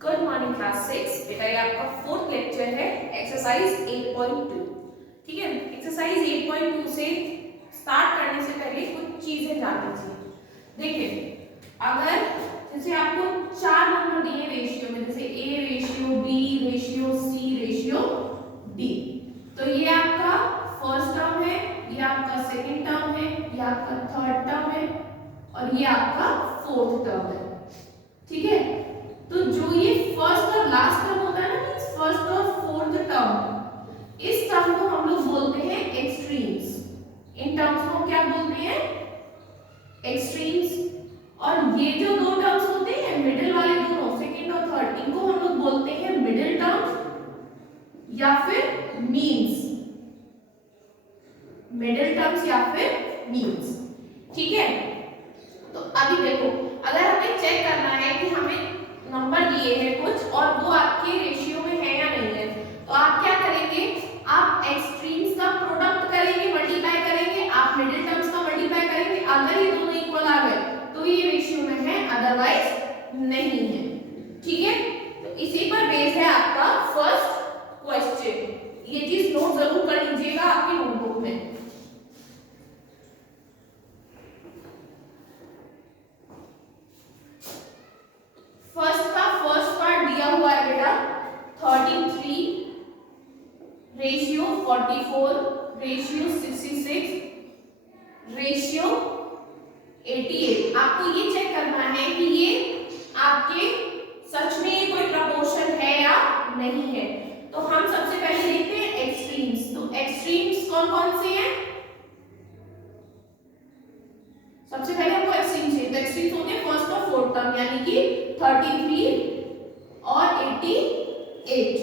Good morning class 6। बेटा ये आपका फोर्थ लेक्चर है एक्सरसाइज 8.2। ठीक है, एक्सरसाइज 8.2 से स्टार्ट करने से पहले कुछ चीजें जान लीजिए। देखिए, अगर जैसे आपको 4 नंबर दिए रेशियो में, जैसे A ratio B ratio C ratio D, तो ये आपका फर्स्ट टर्म है, ये आपका सेकंड टर्म है, ये आपका थर्ड टर्म है और ये आपका फोर्थ टर्म है। ठीक है, तो जो ये फर्स्ट और लास्ट टर्म होता है ना, मींस फर्स्ट और फोर्थ टर्म, इस टर्म को हम लोग बोलते हैं एक्सट्रीम्स। इन टर्म्स को क्या बोलते हैं? एक्सट्रीम्स। और ये जो दो टर्म्स होते हैं मिडिल वाले दोनों, सेकंड और थर्ड, इनको हम लोग बोलते हैं मिडिल टर्म्स या फिर मीन्स। मिडिल टर्म्स या फिर मीन्स। ठीक है, तो अभी देखो, अगर हमें चेक करना है कि हमें नंबर दिए हैं कुछ और वो आपके रेशियो में है या नहीं है, तो आप क्या करेंगे? आप एक्सट्रीम्स का प्रोडक्ट करेंगे, मल्टीप्लाई करेंगे, आप मिडिल टर्म्स का मल्टीप्लाई करेंगे। अगर ये दोनों इक्वल आ गए तो ये रेशियो में है, अदरवाइज नहीं है। ठीक है, तो इसी पर बेस है आपका फर्स्ट क्वेश्चन। ये चीज नोट जरूर कर लीजिएगा आपकी नोटबुक में। फर्स्ट पार्ट दिया हुआ है बेटा 33 रेशियो 44 रेशियो 66 रेशियो 88। आपको ये चेक करना है कि ये आपके सच में ये कोई प्रपोर्शन है या नहीं है। तो हम सबसे पहले देखते हैं एक्सट्रीम्स। तो एक्सट्रीम्स कौन कौन से हैं? सबसे पहले हमको एक्सट्रीम्स चाहिए। तो एक्सट्रीम्स होते हैं फर्स्ट और फोर्थ टर्म, यानी कि 33 और 88।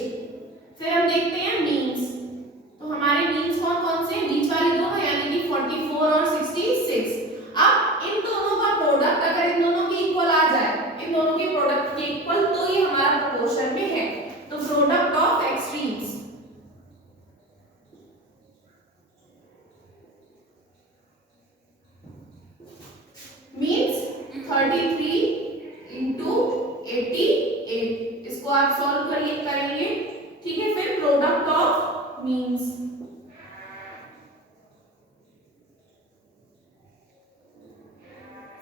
फिर हम देखते हैं मीन्स। तो हमारे मीन्स कौन कौन से हैं? बीच वाले दोनों, यानी कि 44 और 66। अब इन दोनों का प्रोडक्ट अगर इन दोनों के इक्वल आ जाए, इन दोनों के प्रोडक्ट के इक्वल, तो ये हमारा प्रोपोर्शन में है। तो product of extremes means 33 into 88। इसको आप सॉल्व करेंगे। ठीक है, फिर product of means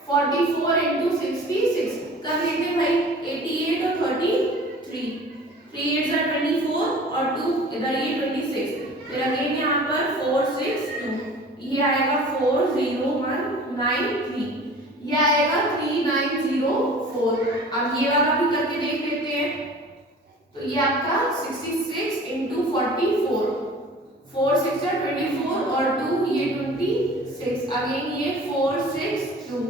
forty four into 66 कर लेते हैं भाई। 88 और 33, 3 8 are 24 और 2 इधर ये 26। फिर अगेन यहाँ पर 4 6 2, ये आएगा 40193, ये आएगा 3904। अब ये वाला भी करके देख लेते हैं। तो ये आपका 66 इंटू 44, 4 6 are 24 और 2 ये 26। अगेन ये 4 6 2,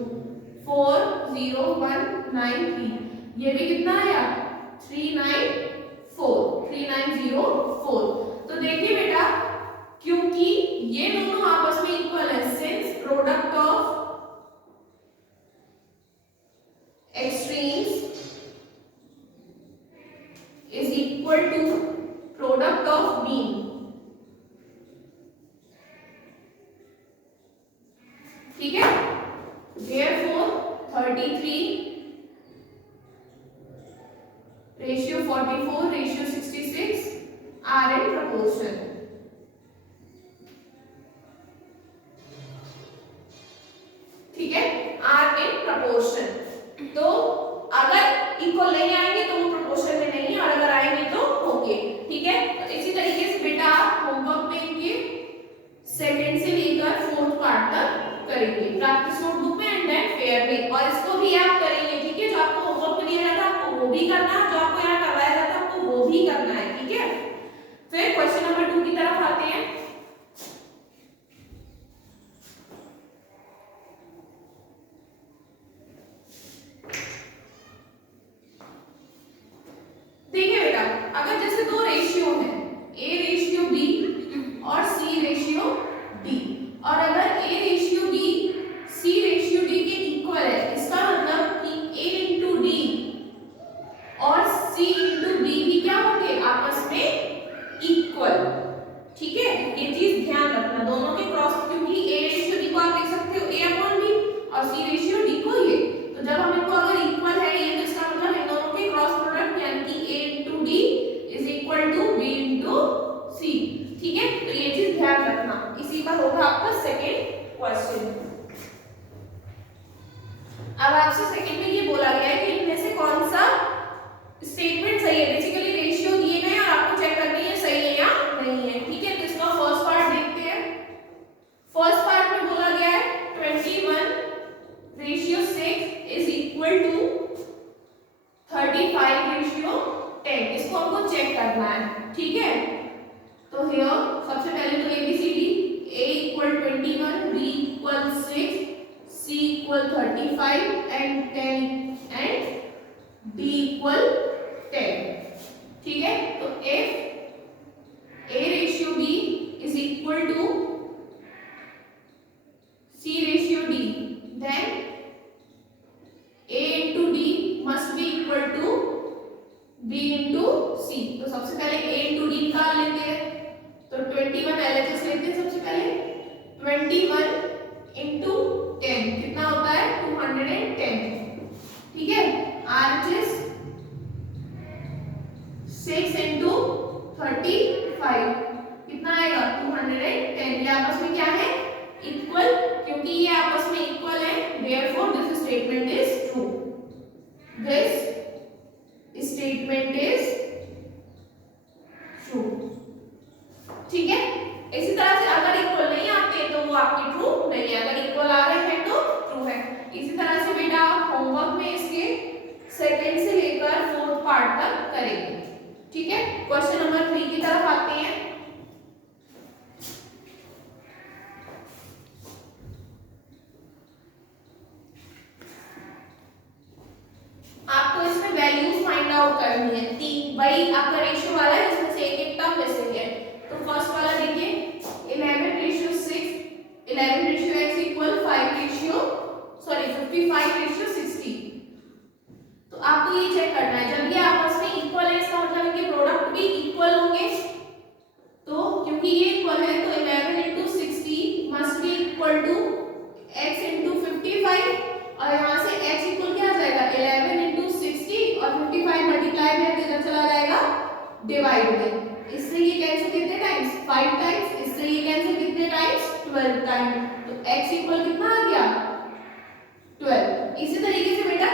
40193, ये भी कितना आया? 3904। तो देखिए बेटा, क्योंकि ये दोनों आपस में इक्वल है, since product of extremes is equal to product of mean. ठीक है, therefore 33 ratio 44 ratio 66 are in proportion। ठीक है, are in proportion। तो अगर इक्वल नहीं आएंगे तो वो प्रोपोर्शन में नहीं है, और अगर आएंगे तो होंगे। ठीक है, तो इसी तरीके से बेटा आप होमवर्क में इनके सेकंड से लेकर फोर्थ पार्ट तक करेंगे, प्रैक्टिस नोटबुक में एंड देन फेयर में। और इसको भी आप करेंगे। ठीक है, जो आपको होमवर्क में दिया जाता है आपको वो भी करना है, जो आपको यहाँ करवाया जाता है आपको वो भी करना है। ठीक है, फिर क्वेश्चन नंबर 2 की तरफ आते हैं। देखिए बेटा, अगर जैसे दो रेशियो है, ए रेशियो बी और सी रेशियो डी, और अगर A ratio B C ratio D के इक्वल है, इसका मतलब कि ए इंटू डी और सी इंटू डी भी क्या होंगे? आपस में इक्वल। ठीक है, ये चीज ध्यान रखना, दोनों के क्रॉस, क्योंकि ए रेशियो डी को आप देख सकते हो ए अपॉन बी और सी रेशियो डी को ये। तो जब हम इनको अगर इक्वल है ये, तो इसका मतलब इन दोनों के क्रॉस प्रोडक्ट यानी ठीक है। तो हियर सबसे पहले तो ABCD, A equal 21, B equal 6, C equal 35 and 10 and D equal 10। ठीक है, तो if A ratio B is equal to C ratio D, then A into D must be equal to B into C। तो सबसे पहले A into D निकाल लेते हैं, तो 21 LHS लेते हैं सबसे पहले। 21 into 10 कितना होता है 210। ठीक है, RHS 6 into 35 कितना आएगा 210। ये आपस में क्या है इक्वल, क्योंकि ये आपस में इक्वल है, therefore this statement is true। this statement is true। ठीक है, इसी तरह से अगर इक्वल नहीं आते तो वो आपकी ट्रू नहीं है, अगर इक्वल आ रहे हैं तो ट्रू है। इसी तरह से बेटा होमवर्क में इसके सेकंड से लेकर फोर्थ पार्ट तक करेंगे। ठीक है, क्वेश्चन नंबर 3 की तरफ आते हैं। आपको इसमें वैल्यूज फाइंड आउट करनी है। तीन वही आपका रेशियो वाला है, इसमें से एक एक टर्म मिसिंग है। तो फर्स्ट वाला देखिए 11 ratio 6, 11 ratio x equal 5 ratio 55 ratio 60। तो आपको ये चेक करना है, जब ये आपस में इक्वल है इसका मतलब इनके प्रोडक्ट भी इक्वल होंगे। तो क्योंकि ये इक्वल है तो 11 into 60 must be equal to x into 55, और यहाँ से x इक्वल क्या आ जाएगा 11 into 60 और 55 मल्टीप्लाई में कितना चला जाएगा डिवाइड में। इससे ये कैंसिल कितने टाइम्स 5 टाइम्स, इससे ये कैंसिल कितने टाइम्स 12 टाइम। तो x इक्वल कितना आ गया 12। इसी तरीके से बेटा